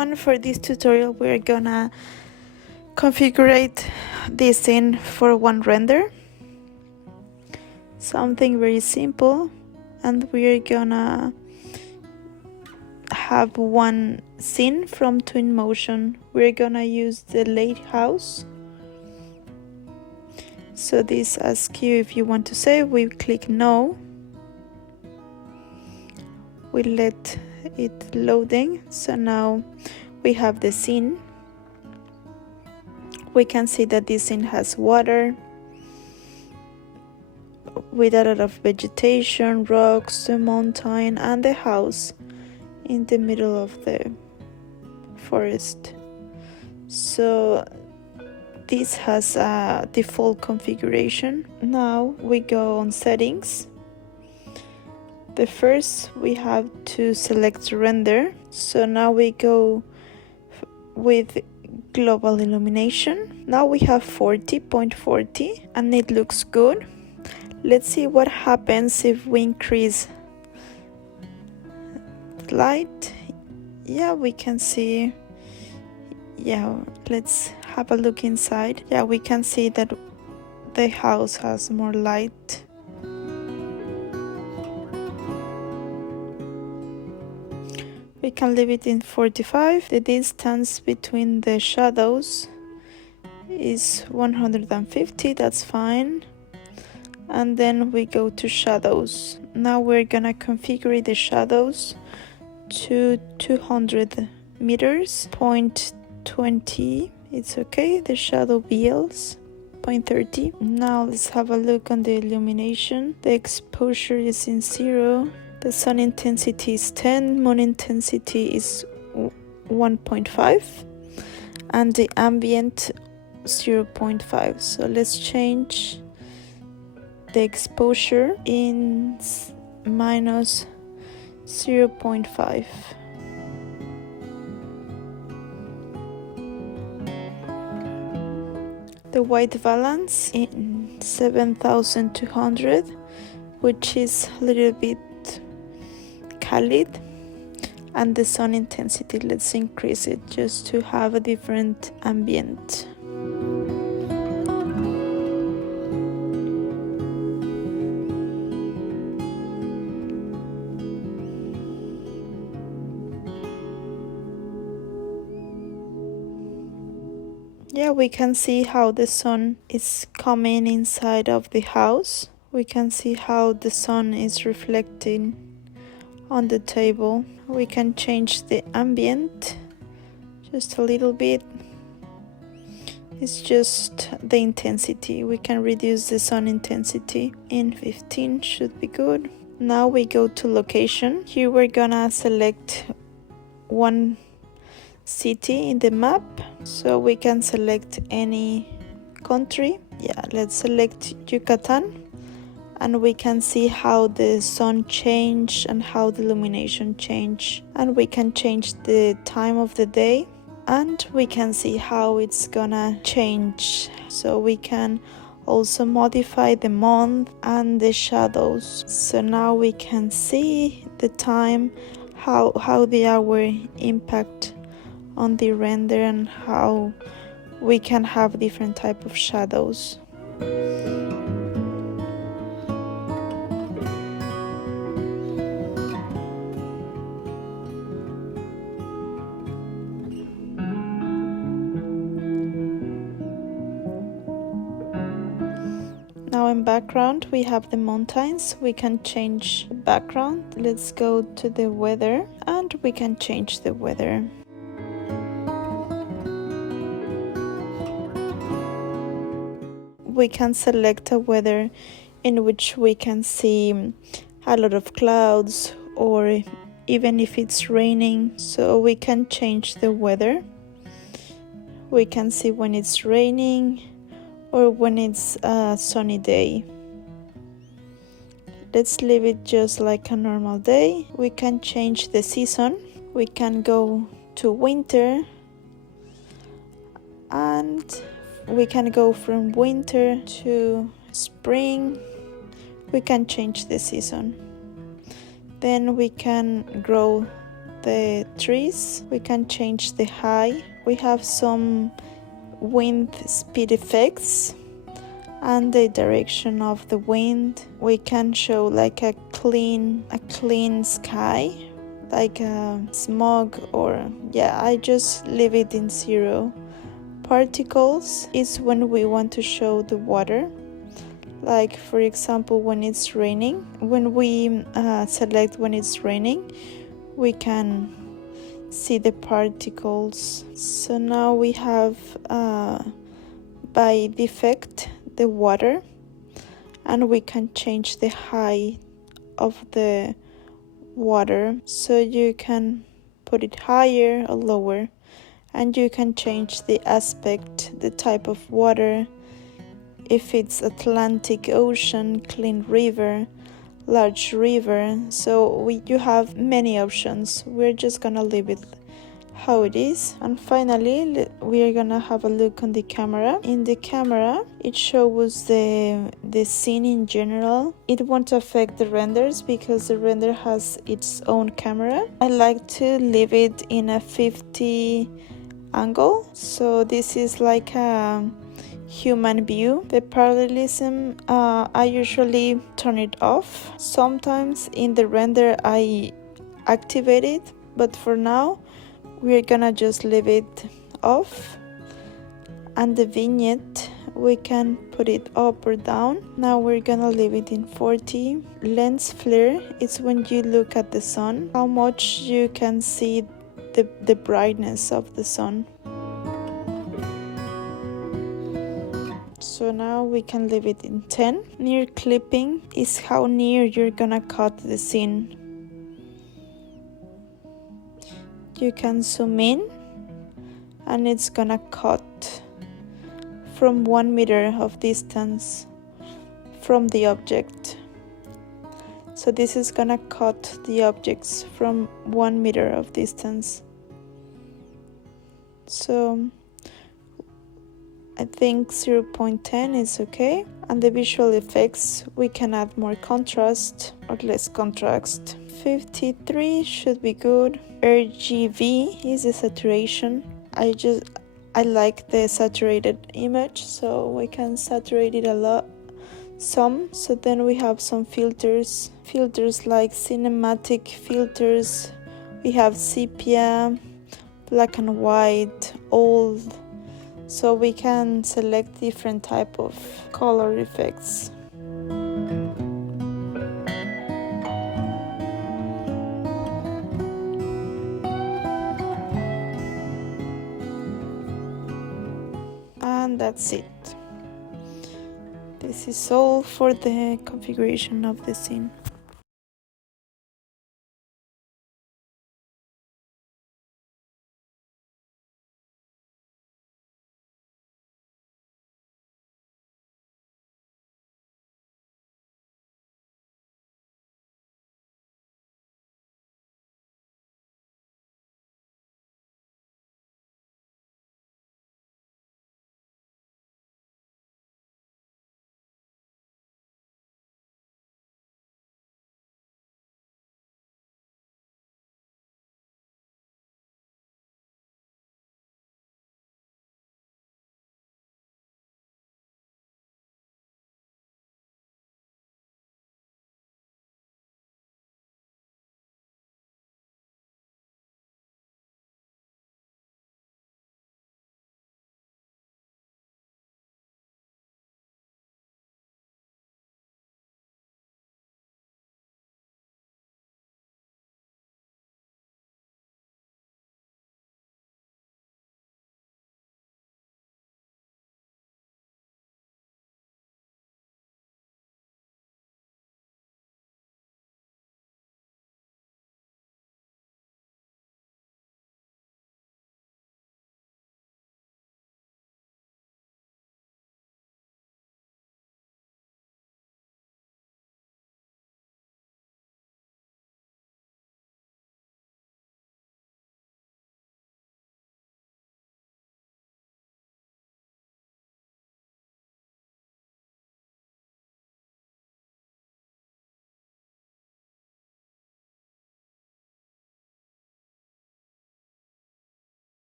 everyone, for this tutorial we're gonna configure this scene for one render, something very simple, and we're gonna have one scene from Twinmotion. We're gonna use the lighthouse. So this asks you if you want to save. We click no, we let it loading. So now we have the scene. We can see that this scene has water with a lot of vegetation, rocks, the mountain, and the house in the middle of the forest. So this has a default configuration. Now we go on settings. The first we have to select render. So now we go with global illumination. Now we have 40.40 and it looks good. Let's see what happens if we increase light. Yeah, we can see. Yeah, let's have a look inside. Yeah, we can see that the house has more light. We can leave it in 45. The distance between the shadows is 150, that's fine. And then we go to shadows. Now we're gonna configure the shadows to 200 meters, 0.20, it's okay. The shadow BLs, 0.30. Now let's have a look on the illumination. The exposure is in 0. The sun intensity is 10, moon intensity is 1.5, and the ambient 0.5. So let's change the exposure in minus 0.5. The white balance in 7200, which is a little bit colored, and the sun intensity, let's increase it just to have a different ambient. Yeah, we can see how the sun is coming inside of the house. We can see how the sun is reflecting on the table. We can change the ambient just a little bit. It's just the intensity. We can reduce the sun intensity in 15, should be good. Now we go to location. Here we're gonna select one city in the map. So we can select any country. Yeah, let's select Yucatan. And we can see how the sun change and how the illumination change. And we can change the time of the day. And we can see how it's gonna change. So we can also modify the month and the shadows. So now we can see the time, how the hour impact on the render, and how we can have different type of shadows. Now in background we have the mountains. We can change the background. Let's go to the weather and we can change the weather. We can select a weather in which we can see a lot of clouds, or even if it's raining. So we can change the weather. We can see when it's raining or when it's a sunny day. Let's leave it just like a normal day. We can change the season. We can go to winter, and we can go from winter to spring. We can change the season. Then we can grow the trees. We can change the height. We have some wind speed effects and the direction of the wind. We can show like a clean sky, like a smog, or yeah, I just leave it in 0. Particles is when we want to show the water, like for example when it's raining. When we select when it's raining, we can see the particles. So now we have by default the water, and we can change the height of the water, so you can put it higher or lower, and you can change the aspect, the type of water, if it's Atlantic Ocean, clean river, large river. So you have many options. We're just gonna leave it how it is. And finally, we are gonna have a look on the camera. In the camera, it shows the scene in general. It won't affect the renders because the render has its own camera. I like to leave it in a 50 angle, so this is like a human view. The parallelism, I usually turn it off. Sometimes in the render I activate it, but for now we're gonna just leave it off. And the vignette, we can put it up or down. Now we're gonna leave it in 40. Lens flare is when you look at the sun, how much you can see the brightness of the sun. So now we can leave it in 10. Near clipping is how near you're gonna cut the scene. You can zoom in and it's gonna cut from 1 meter of distance from the object. So this is gonna cut the objects from 1 meter of distance. So I think 0.10 is okay. And the visual effects, we can add more contrast or less contrast. 53 should be good. RGB is the saturation. I like the saturated image, so we can saturate it a lot. So then we have some filters like cinematic filters. We have sepia, black and white, old. So we can select different type of color effects. And that's it. This is all for the configuration of the scene.